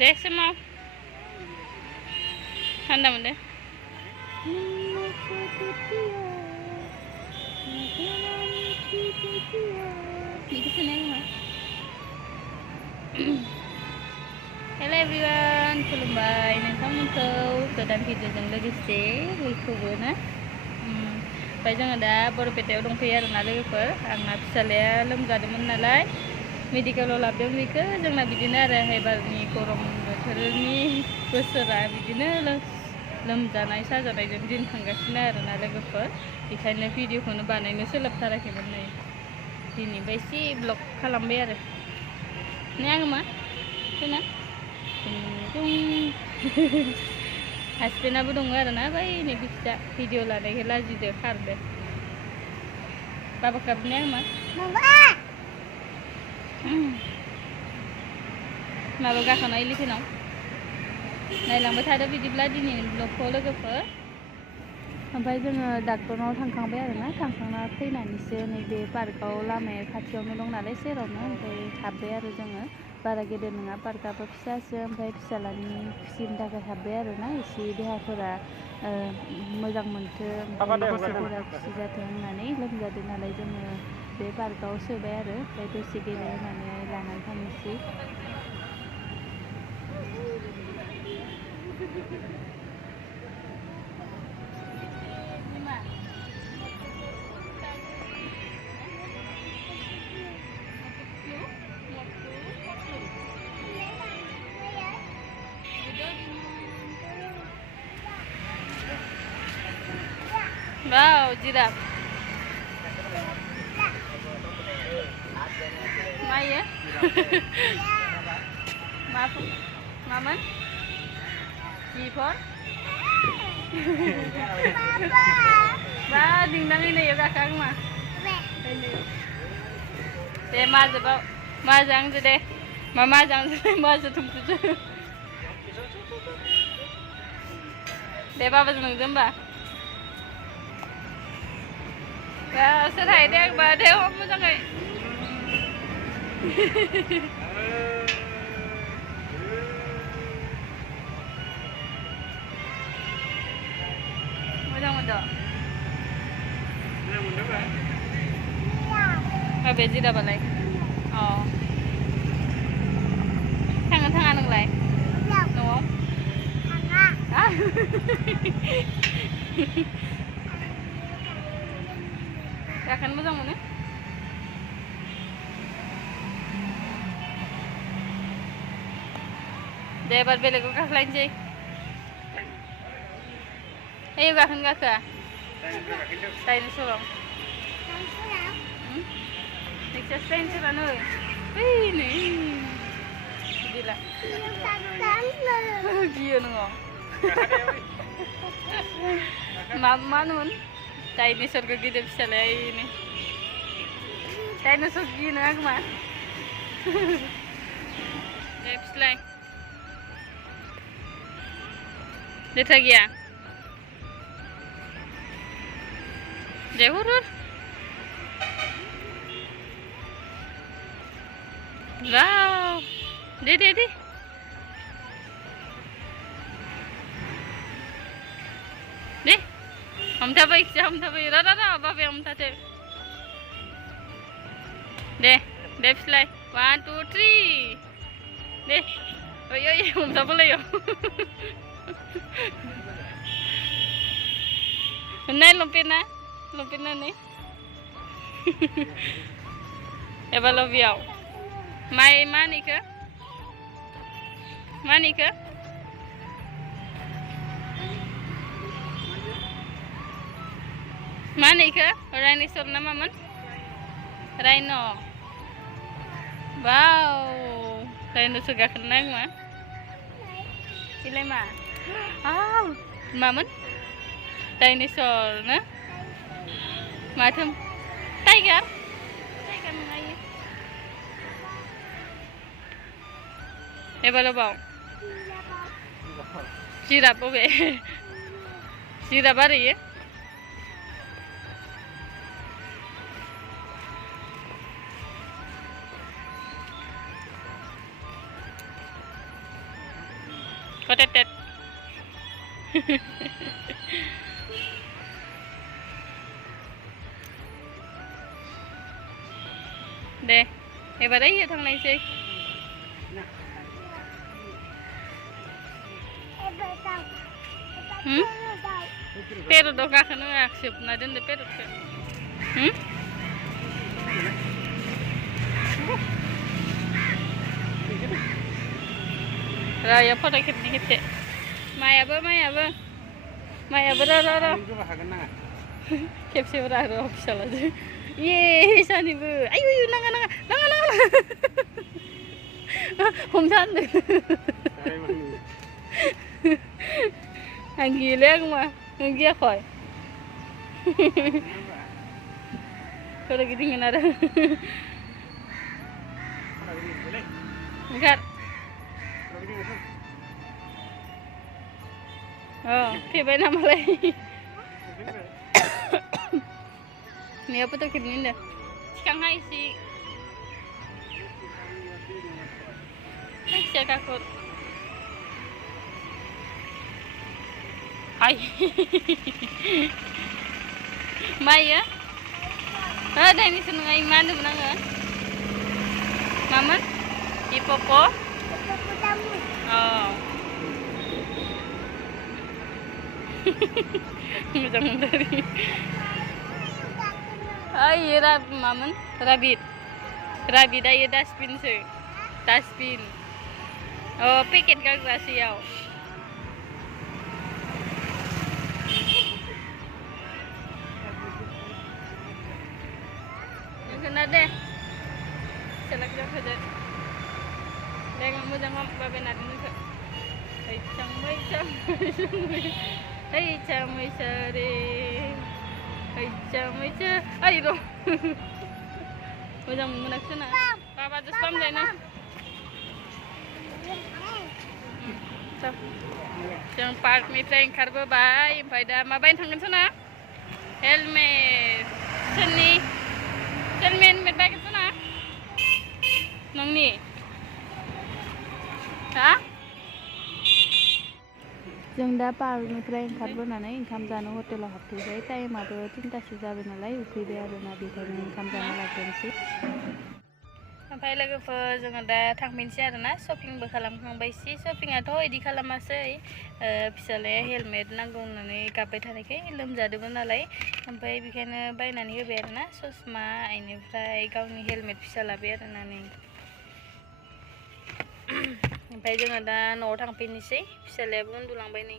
Deh semau, anda mana? Di sana mah. Hello everyone, खुलुमबाय नोंथांमोनखौ गोदान भिडिअजों लोगोसे बयखौबो ना ओमफ्राय जोङो दा बरपेटायाव दंफैयो आरोना लोगोफोर आंना फिसालाया लोमजादोंमोन नालाय मेडिकेलाव लाबोदों बेखौ जोंना बिदिनो आरो एबारनि गरम बोथोरनि बोसोरा बिदिनो लोमजानाय साजानायजों दिन थांगासिनो आरोना लोगोफोर बेखायनो भिडिअखौनो बानायनो सोलाबथाराखैमोन नै दिनैबो एसे ब्लग खालामबाय आरो ने आङो मा खोना हासबेन्डआबो दङ आरोना बै नै बिखिजा भिडिअ लानायखौ लाजिदो खारदो बाबा गाबने आं मा माबा गाखोनाय लिफिनाव नायलांबाय थादो बिदिब्ला दिनैनि ब्लगखौ लोगोफोर ओमफ्राय जोङो डाक्टरनाव थांखांबाय आरोना थांखांना फैनानैसो नैबे पार्कआव लामाया खाथियावनो दं नालाय सेरावनो ओमफ्राय हाबबाय आरो जोङो बारा गेदेर नङा पार्कआबो फिसासो ओमफ्राय फिसालानि खुसिनि थाखाय हाबबाय आरोना एसे देहाफोरा मोजां मोनथों गथ'फोरा खुसि जाथों होननानै लोमजादों नालाय जोङो बे पार्कआव सोबाय आरो ओमफ्राय दसे गेलेहोनानै लानानै थांनोसै Wow, jiraf. Maya? Maaf, Maman? Jipon? Ba, dingdang ini ya kakak mah. Deh, mazang deh. Mama jang deh, mazang tuh. Deh, papa seneng jemba. Sẽ thầy đang bà theo không có chẳng này mới không được bà về gì đâu bà lấy thằng ăn đừng lấy đúng không Akan moजां मोनो दे एबार बेलेगाव गाखोलायनोसै ओइ गाखोन गाखोआ डाइनसराव nexus डाइनसरानो ओइ नै बिदिला गियो नोङो मानोमोन डाइनसरखौ गिदिर फिसालाया ini डाइनसर गियो नोङा खोमा दे फिस्लाय लेथ्रा गैया दे हुर वाव दे हमथाबाय रा बाबाया हमथाथो दे फिस्लाय 1 2 3 दे ओइ हमथाबोलायो नाय लंपेन्टना नै एबार लबियाव मा होनो इखो Mana ika? Dinosaur na maman? Rhino. Wow. Dinosaur gak kenang mah? Ilai mah? Ah, maman? Dinosaur na? Macam tiger? Tiger mana? एबार बाव जिराब बबे जिराब आरो इयो Kotetet. Deh, hebat aja thằng này sih. Pero do ka kana aksip na din de pero. Raya foto kita. Maya ba ra. Kepsi ra official aja. Ye, sani bu. Ayo nanga. Homsan de. Ang gila mah, ang gila koy. Kalau gitu ngana ada. Lihat. Oh, tiba nama lagi. Ini apa tuh kini dah? Sekarang hai sih. Saya takut. Hai. Maya. Ada ini senengai mana benang? Mama? Ipopo? Oh. Jangan dari. Ay, maman, rabbit ay dustbin sir. Dustbin. Oh, picket ka grasiyaw. Yung na deh. Selak jauh saja. Dengan mo jangan babe natin sa. Ay chang. Ay chamay sare. Ay chamay cha. Ay do. Mujang munak sana. Papa just pam deh na. Jangan park mi playing karbo bye. Pada mabain tangan sana. Helmet. Seni. Helmet bag sana. Nong ni. Ha? जों दा पार्कनिफ्राय ओंखारबोनानै ओंखाम जानो हटेलाव हाबफैबाय टाइमाबो 3टासो जाबाय नालाय उखैबाय आरोना बेखायनो ओंखाम जानो लाग्रोनोसै ओमफ्राय लोगोफोर जोङो दा थांफिनसै आरोना शपिंबो खालामखांबाय सि शपिंआथ' इदि खालामासै फिसालाया हेलमेट नांगौ होननानै गाबबाय थानायखाय लोमजादोंमोन नालाय ओमफ्राय बेखायनो बायनानै होबाय आरोना ससमा इनिफ्राय गावनि हेलमेट फिसा लाबाय आरोना नै ओमफ्राय जोङो दा न'आव थांफिननोसै फिसालायाबो उन्दुलांबाय नै